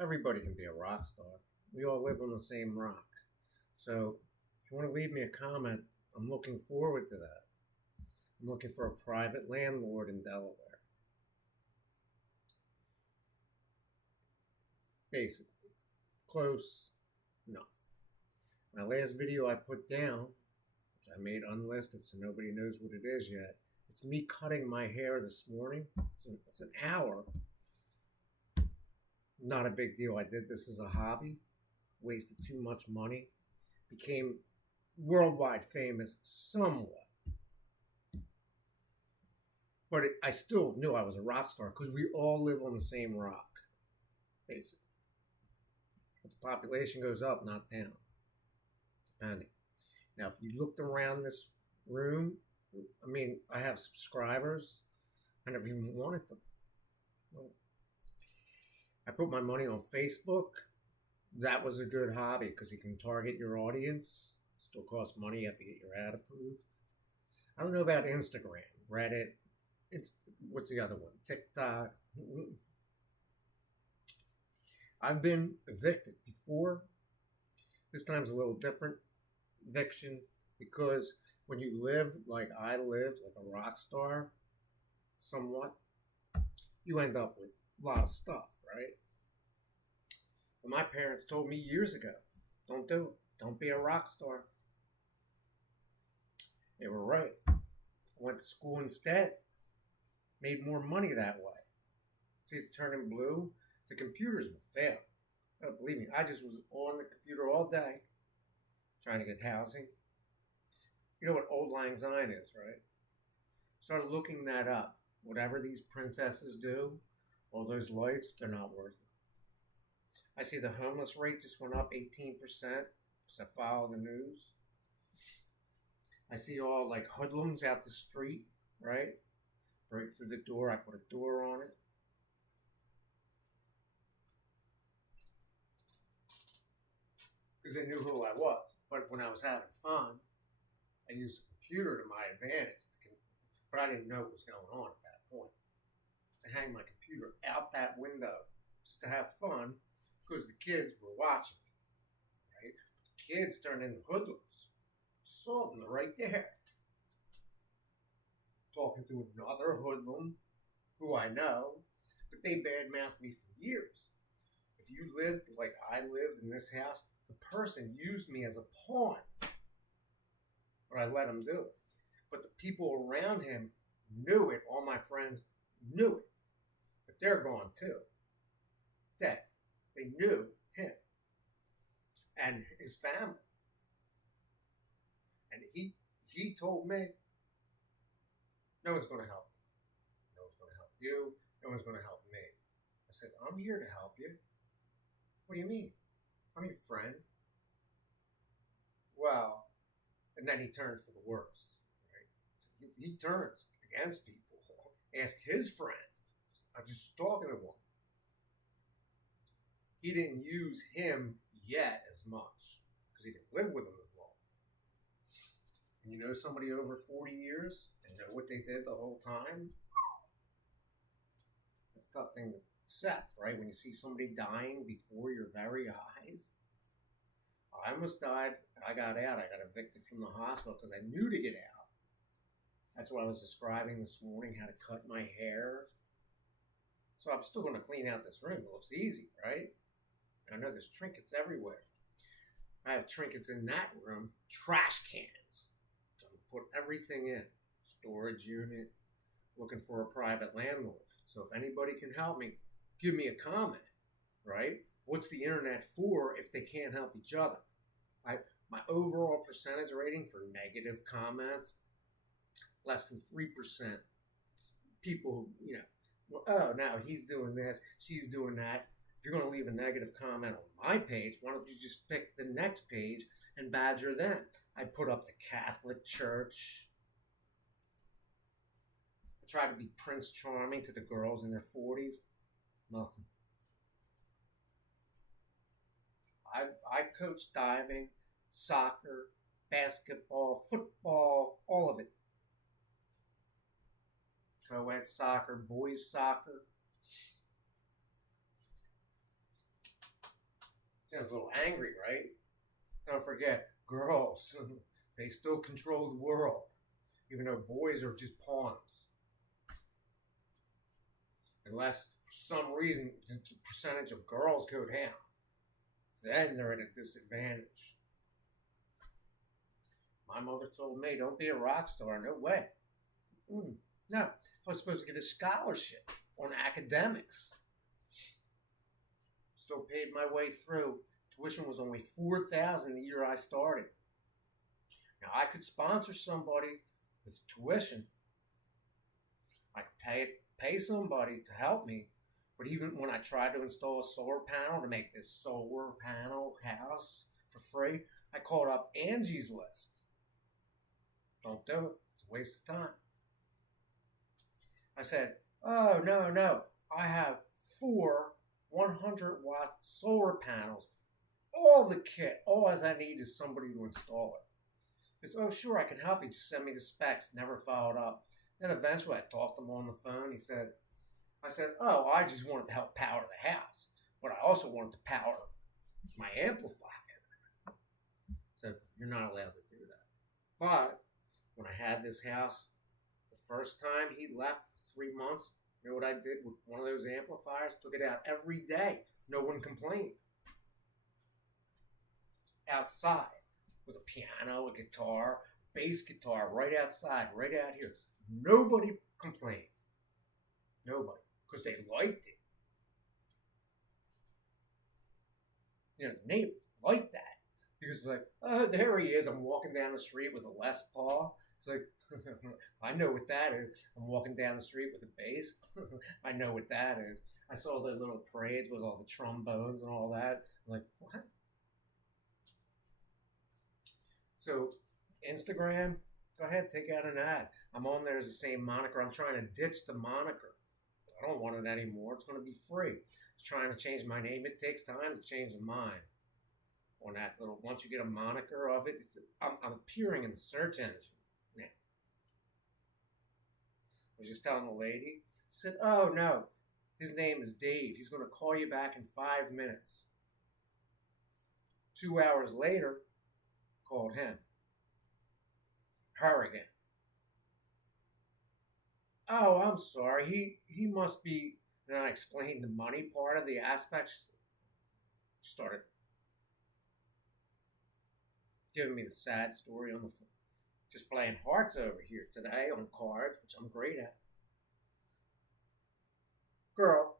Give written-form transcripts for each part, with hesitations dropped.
Everybody can be a rock star. We all live on the same rock. So if you want to leave me a comment, I'm looking forward to that. I'm looking for a private landlord in Delaware. Basically, close enough. My last video I put down, which I made unlisted so nobody knows what it is yet, it's me cutting my hair this morning. It's an hour. Not a big deal. I did this as a hobby, wasted too much money, became worldwide famous somewhat. But I still knew I was a rock star because we all live on the same rock, basically. But the population goes up, not down, depending. Now, if you looked around this room, I have subscribers. I never even wanted them. I put my money on Facebook. That was a good hobby because you can target your audience. Still costs money. You have to get your ad approved. I don't know about Instagram, Reddit. What's the other one? TikTok. I've been evicted before. This time's a little different. Eviction because when you live like I lived, like a rock star, somewhat, you end up with a lot of stuff, right? But my parents told me years ago, don't do it. Don't be a rock star. They were right. I went to school instead. Made more money that way. See, it's turning blue. The computers will fail. Oh, believe me, I just was on the computer all day trying to get housing. You know what Old Lang Syne is, right? Started looking that up. Whatever these princesses do, all those lights, they're not worth it. I see the homeless rate just went up 18% because I follow the news. I see all like hoodlums out the street, right? Break through the door. I put a door on it. Because they knew who I was. But when I was having fun, I used the computer to my advantage. But I didn't know what was going on at that point. To hang my computer out that window just to have fun because the kids were watching me. Right? The kids turned into hoodlums. Saw them right there. Talking to another hoodlum who I know, but they badmouthed me for years. If you lived like I lived in this house, the person used me as a pawn. But I let him do it. But the people around him knew it. All my friends knew it. But they're gone too. Dead. They knew him and his family. And he told me, no one's going to help me. No one's going to help you. No one's going to help me. I said, I'm here to help you. What do you mean? I'm your friend. Well, and then he turned for the worse. Right? He turns against people. Ask his friend. I'm just talking to one. He didn't use him yet as much because he didn't live with him as long. And you know somebody over 40 years and know what they did the whole time? It's a tough thing to accept, right? When you see somebody dying before your very eyes. I almost died. I got out. I got evicted from the hospital because I knew to get out. That's what I was describing this morning, how to cut my hair. So I'm still going to clean out this room. It looks easy, right? I know there's trinkets everywhere. I have trinkets in that room, trash cans. So I'm put everything in. Storage unit, looking for a private landlord. So if anybody can help me, give me a comment, right? What's the internet for if they can't help each other? My overall percentage rating for negative comments, less than 3%. People, oh, now he's doing this, she's doing that. If you're going to leave a negative comment on my page, why don't you just pick the next page and badger them? I put up the Catholic Church. I try to be Prince Charming to the girls in their 40s. Nothing. I coach diving, soccer, basketball, football, all of it. Co-ed soccer, boys soccer. Sounds a little angry, right? Don't forget, girls, they still control the world, even though boys are just pawns. Unless, for some reason, the percentage of girls go down. Then they're at a disadvantage. My mother told me, don't be a rock star, no way. No, I was supposed to get a scholarship on academics. Still paid my way through. Tuition was only $4,000 the year I started. Now I could sponsor somebody with tuition. I could pay somebody to help me. But even when I tried to install a solar panel to make this solar panel house for free, I called up Angie's List. Don't do it. It's a waste of time. I said, oh, no. I have 4 100-watt solar panels. All the kit. All as I need is somebody to install it. He said, oh, sure, I can help you. Just send me the specs. Never followed up. Then eventually I talked to him on the phone. I said, oh, I just wanted to help power the house. But I also wanted to power my amplifier. So you're not allowed to do that. But when I had this house, the first time he left for 3 months, you know what I did with one of those amplifiers? Took it out every day. No one complained. Outside with a piano, a guitar, bass guitar, right outside, right out here. Nobody complained. Nobody. Because they liked it. You know, the neighbors liked that. Because like, oh, there he is. I'm walking down the street with a Les Paul. It's like, I know what that is. I'm walking down the street with a bass. I know what that is. I saw the little parades with all the trombones and all that. I'm like, what? So, Instagram, go ahead, take out an ad. I'm on there as the same moniker. I'm trying to ditch the moniker. I don't want it anymore. It's going to be free. I was trying to change my name. It takes time to change mine. On that little, once you get a moniker of it, I'm appearing in the search engine now. I was just telling the lady, I said, oh no, his name is Dave. He's going to call you back in 5 minutes. 2 hours later, called him. Her again. Oh, I'm sorry. He must be. And I explained the money part of the aspects. Started giving me the sad story on the just playing hearts over here today on cards, which I'm great at. Girl,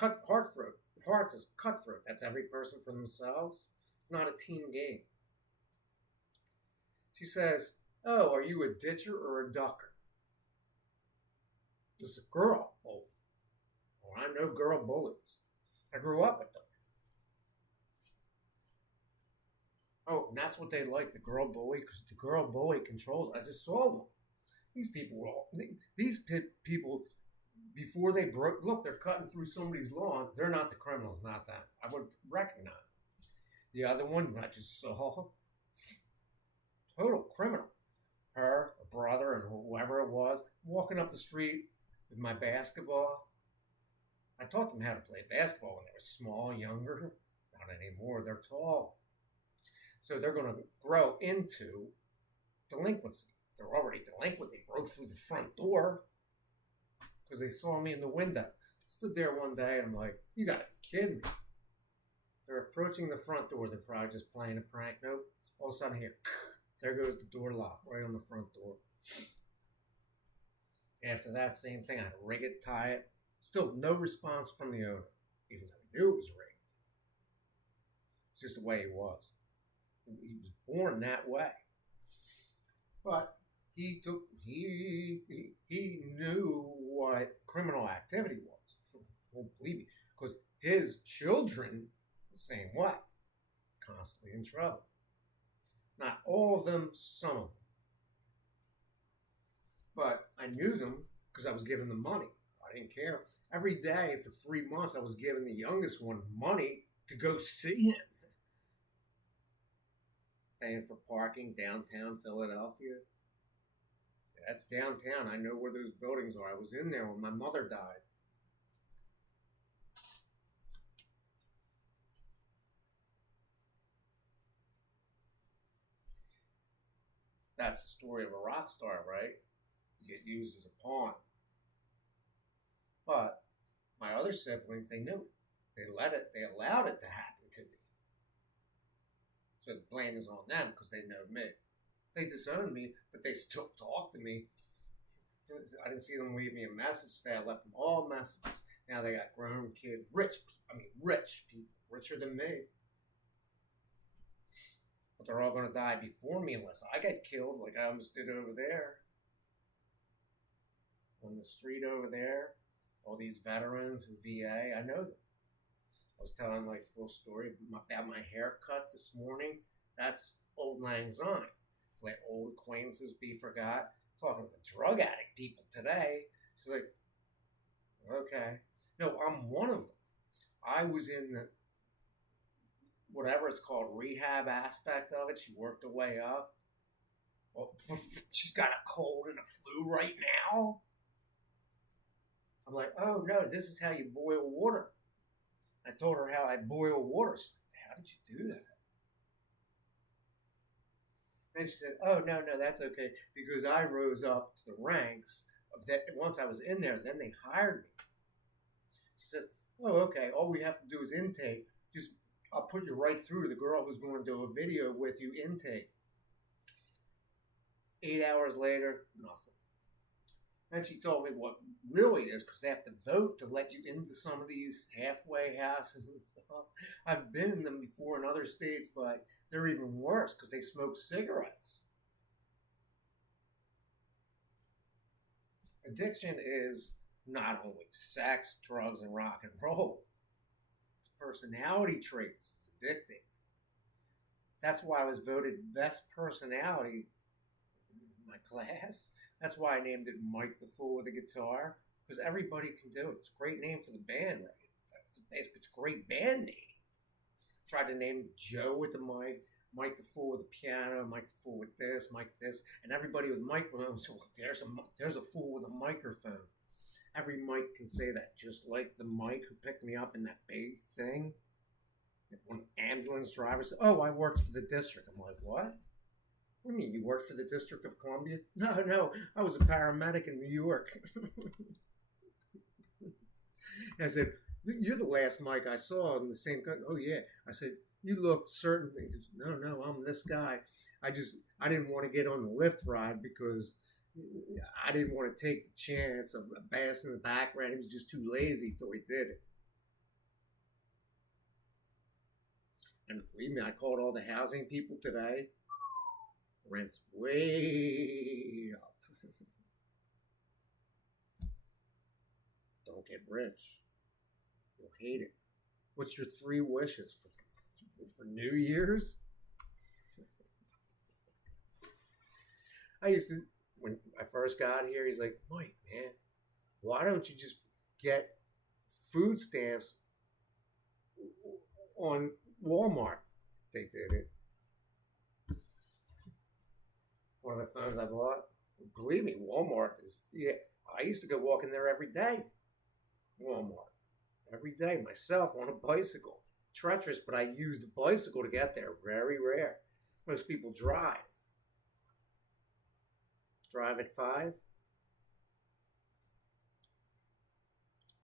heartthroat. Hearts is cutthroat. That's every person for themselves. It's not a team game. She says, oh, are you a ditcher or a ducker? This is a girl bully. Well, I know girl bullies. I grew up with them. Oh, and that's what they like, the girl bully, because the girl bully controls. I just saw one. These people were all, these people, before they broke, look, they're cutting through somebody's lawn. They're not the criminals, not that. I would recognize them. The other one, I just saw, total criminal. Her, a brother, and whoever it was, walking up the street with my basketball. I taught them how to play basketball when they were small, younger. Not anymore, they're tall. So they're going to grow into delinquency. They're already delinquent. They broke through the front door because they saw me in the window. Stood there one day and I'm like, you got to be kidding me. They're approaching the front door. They're probably just playing a prank. Nope. All of a sudden, here, there goes the door lock right on the front door. After that, same thing. I had to rig it, tie it. Still no response from the owner, even though I knew it was rigged. It's just the way he was. He was born that way. But he knew what criminal activity was. Won't believe me. Because his children, the same way. Constantly in trouble. Not all of them, some of them. But I knew them because I was giving them money. I didn't care. Every day for 3 months, I was giving the youngest one money to go see him. Paying for parking downtown Philadelphia. That's downtown. I know where those buildings are. I was in there when my mother died. That's the story of a rock star, right? You get used as a pawn. But my other siblings, they knew it. They allowed it to happen to me. So the blame is on them because they know me. They disowned me, but they still talk to me. I didn't see them leave me a message today. I left them all messages. Now they got grown kids, rich people, richer than me. But they're all going to die before me unless I get killed like I almost did over there. On the street over there, all these veterans who VA, I know them. I was telling like a little story about my haircut this morning. That's old lang syne. Let old acquaintances be forgot. Talking to the drug addict people today. She's like, okay. No, I'm one of them. I was in the, whatever it's called, rehab aspect of it. She worked her way up. Well, she's got a cold and a flu right now. I'm like, oh no, this is how you boil water. I told her how I boil water. She's like, how did you do that? Then she said, oh, no, that's okay. Because I rose up to the ranks. That once I was in there, then they hired me. She said, oh, okay. All we have to do is intake. Just, I'll put you right through to the girl who's going to do a video with you intake. 8 hours later, nothing. Then she told me what really is, because they have to vote to let you into some of these halfway houses and stuff. I've been in them before in other states, but they're even worse because they smoke cigarettes. Addiction is not only sex, drugs, and rock and roll. It's personality traits. It's addicting. That's why I was voted best personality in my class. That's why I named it Mike the Fool with a Guitar, because everybody can do it. It's a great name for the band, right? It's a great band name. Tried to name Joe with the mic, Mike the Fool with the piano, Mike the Fool with this, Mike this, and everybody with microphones. So there's a fool with a microphone. Every mic can say that, just like the Mike who picked me up in that big thing. When ambulance drivers, oh, I worked for the district. I'm like, what? What do you mean, you worked for the District of Columbia? No, I was a paramedic in New York. And I said, you're the last Mike I saw in the same country. Oh, yeah. I said, you look certain. He goes, no, I'm this guy. I didn't want to get on the lift ride because I didn't want to take the chance of a bass in the background. He was just too lazy till he did it. And believe me, I called all the housing people today. Rent's way up. Don't get rich. You'll hate it. What's your 3 wishes for New Year's? I used to, when I first got here, he's like, Mike, man, why don't you just get food stamps on Walmart? They did it. One of the phones I bought. Believe me, Walmart is, yeah, I used to go walking there every day. Walmart. Every day, myself on a bicycle. Treacherous, but I used a bicycle to get there. Very rare. Most people drive. Drive at 5.